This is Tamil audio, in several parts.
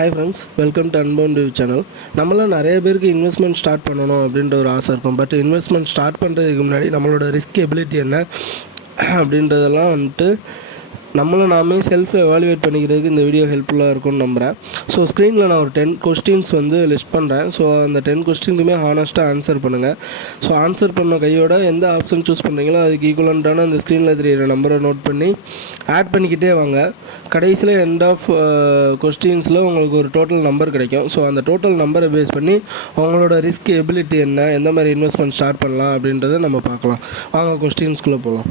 Hi friends, welcome to unbound channel. நம்மளாம் நிறைய பேருக்கு இன்வெஸ்ட்மெண்ட் ஸ்டார்ட் பண்ணணும் அப்படின்ற ஒரு ஆசை இருக்கும். பட் இன்வெஸ்ட்மெண்ட் ஸ்டார்ட் பண்ணுறதுக்கு முன்னாடி நம்மளோட ரிஸ்க் எபிலிட்டி என்ன அப்படின்றதெல்லாம் நம்மளும் நாமே செல்ஃப் எவாலுவேட் பண்ணிக்கிறதுக்கு இந்த வீடியோ ஹெல்ப்ஃபுல்லாக இருக்கும்னு நம்புகிறேன். ஸோ ஸ்க்ரீனில் நான் ஒரு 10 கொஸ்டின்ஸ் லிஸ்ட் பண்ணுறேன். ஸோ அந்த 10 கொஸ்டினுக்குமே ஹானஸ்ட்டாக ஆன்சர் பண்ணுங்கள். ஸோ ஆன்சர் பண்ண கையோட எந்த ஆப்ஷன் சூஸ் பண்ணுறீங்களோ அதுக்கு ஈக்குவலண்ட்டான அந்த ஸ்க்ரீனில் தெரியிற நம்பரை நோட் பண்ணி ஆட் பண்ணிக்கிட்டே வாங்க. கடைசியில் எண்ட் ஆஃப் கொஸ்டின்ஸில் உங்களுக்கு ஒரு டோட்டல் நம்பர் கிடைக்கும். ஸோ அந்த டோட்டல் நம்பரை பேஸ் பண்ணி அவங்களோட ரிஸ்க் எபிலிட்டி என்ன, எந்த மாதிரி இன்வெஸ்ட்மெண்ட் ஸ்டார்ட் பண்ணலாம் அப்படின்றத நம்ம பார்க்கலாம். வாங்க கொஸ்டின்ஸ்குள்ளே போகலாம்.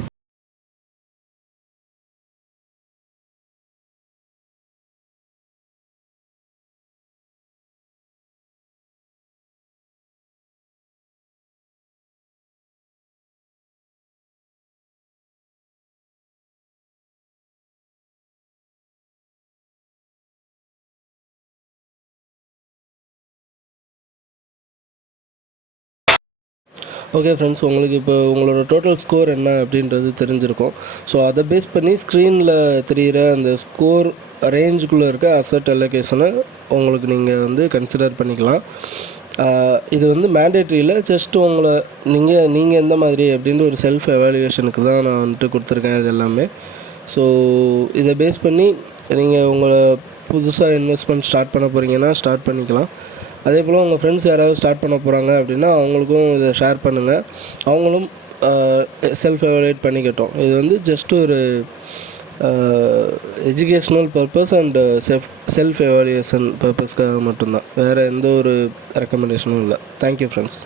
ஓகே ஃப்ரெண்ட்ஸ், உங்களுக்கு இப்போ உங்களோட டோட்டல் ஸ்கோர் என்ன அப்படின்றது தெரிஞ்சிருக்கும். ஸோ அதை பேஸ் பண்ணி ஸ்க்ரீனில் தெரிகிற அந்த ஸ்கோர் ரேஞ்சுக்குள்ளே இருக்க அசட் அலோகேஷனை உங்களுக்கு நீங்கள் கன்சிடர் பண்ணிக்கலாம். இது மேண்டேட்ரியில் ஜஸ்ட் உங்களை நீங்கள் எந்த மாதிரி அப்படின்ற ஒரு செல்ஃப் எவாலுவேஷனுக்கு தான் நான் கொடுத்துருக்கேன் இது எல்லாமே. ஸோ இதை பேஸ் பண்ணி நீங்கள் உங்களை புதுசாக இன்வெஸ்ட்மெண்ட் ஸ்டார்ட் பண்ண போகிறீங்கன்னா ஸ்டார்ட் பண்ணிக்கலாம். அதே போல் உங்கள் ஃப்ரெண்ட்ஸ் யாராவது ஸ்டார்ட் பண்ண போகிறாங்க அப்படின்னா அவங்களுக்கும் இதை ஷேர் பண்ணுங்கள். அவங்களும் செல்ஃப் எவாலுவேட் பண்ணிக்கட்டும். இது ஜஸ்ட் ஒரு educational purpose and self evaluation பர்பஸ்க்காக மட்டும்தான். வேறு எந்த ஒரு ரெக்கமெண்டேஷனும் இல்லை. Thank you friends.